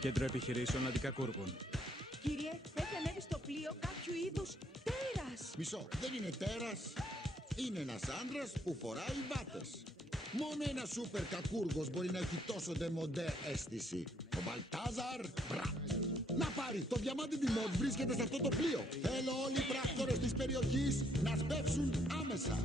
Κέντρο επιχειρήσεων Αντικακούργων. Κύριε, έχει ανέβει στο πλοίο κάποιου είδους τέρας. Μισό, δεν είναι τέρας. Είναι ένας άντρας που φοράει βάτες. Μόνο ένα σούπερ κακούργος μπορεί να έχει τόσο ντεμοντέ αίσθηση. Ο Μπαλτάζαρ Μπράτ. Να πάρει, το διαμάντι Ντιμόντ βρίσκεται σε αυτό το πλοίο. Θέλω όλοι οι πράκτορες της περιοχής να σπεύσουν άμεσα.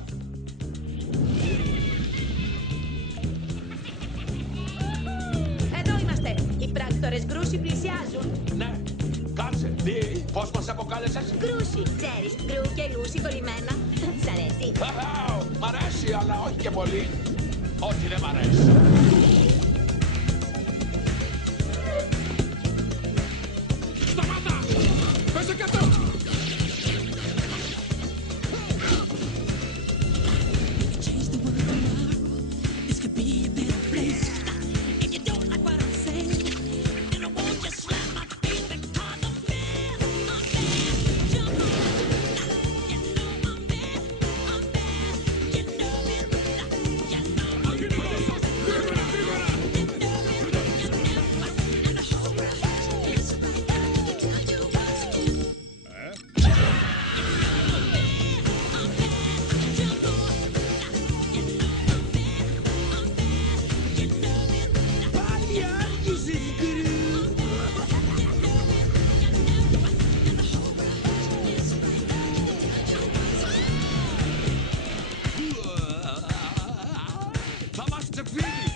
Εδώ είμαστε. Οι πράκτορες Γκρούσι πλησιάζουν. Ναι, κάτσε. Τι, πώς μας αποκάλεσες? Γκρούσι, ξέρεις, Γκρου και Λούσι κολλημένα. Σ' αρέσει? Μ' αρέσει, αλλά όχι και πολύ. Όχι, δεν μ' αρέσει. Σταμάτα! Πέσε κάτω!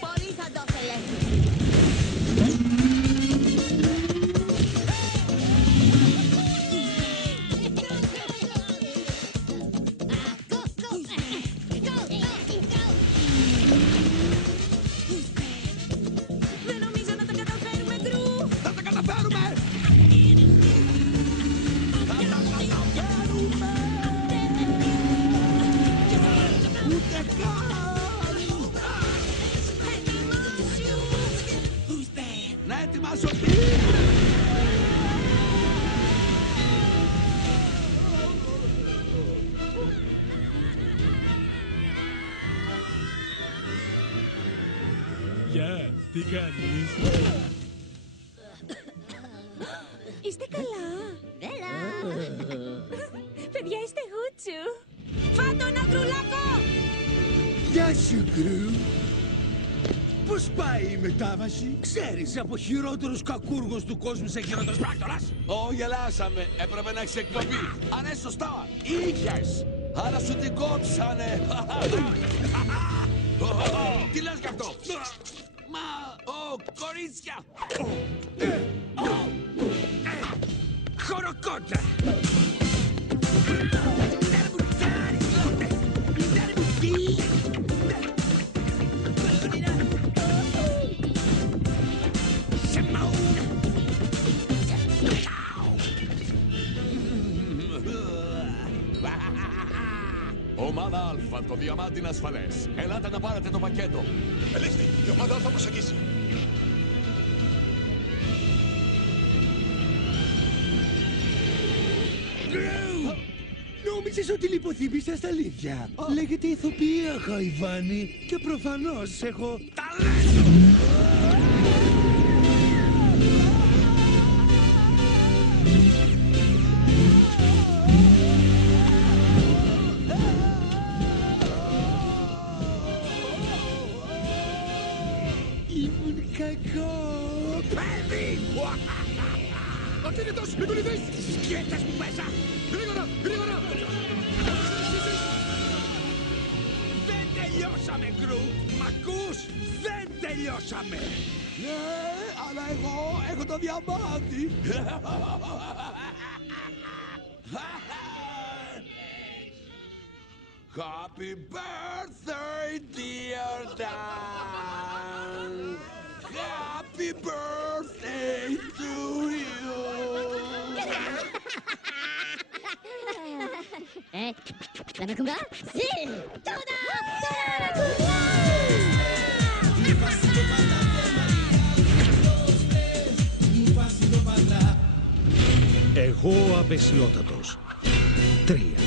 Πολύ θα το ήθελε. Δεν νομίζω να τα καταφέρουμε, Γκρου. Θα τα καταφέρουμε! Ούτε καν! Να ετοιμάσω! Γεια, τι κάνεις? Είστε καλά? Βέλα. Παιδιά, είστε γούτσου. Φάτο ένα γκρουλάκο. Γεια σου, Γκρου. Πώς πάει η μετάβαση? Ξέρεις, από χειρότερους κακούργους του κόσμου σε χειρότερος πράκτορας. Ω, γελάσαμε. Έπρεπε να έχεις εκπομπή. Αν είναι σωστά, είχες. Άρα σου την κόψανε. Τι λες γι' αυτό? Μα, κορίτσια. Χωροκότα! Ομάδα Α, το διαμάντι είναι ασφαλές. Ελάτε να πάρετε το πακέτο. Ελέγχτε, η ομάδα Α θα προσεγγίσει. Γκρου! Νόμιζες ότι λιποθύμησα στα αλήθεια. Λέγεται ηθοποιία, Χαϊβάνι. Και προφανώς έχω ταλέντο. Ήμουν κακό παιδί! Ακίνητος, μην κουνηθείς! Σκέτες μου μέσα! Γρήγορα, γρήγορα! Δεν τελειώσαμε, Γκρου! Μ' ακούς? Δεν τελειώσαμε! Ναι, αλλά εγώ έχω το διαμάντι. Happy birthday, dear Dan. Happy birthday to you. La macumba? Si! Toda! Εγώ απεσιότατος. 3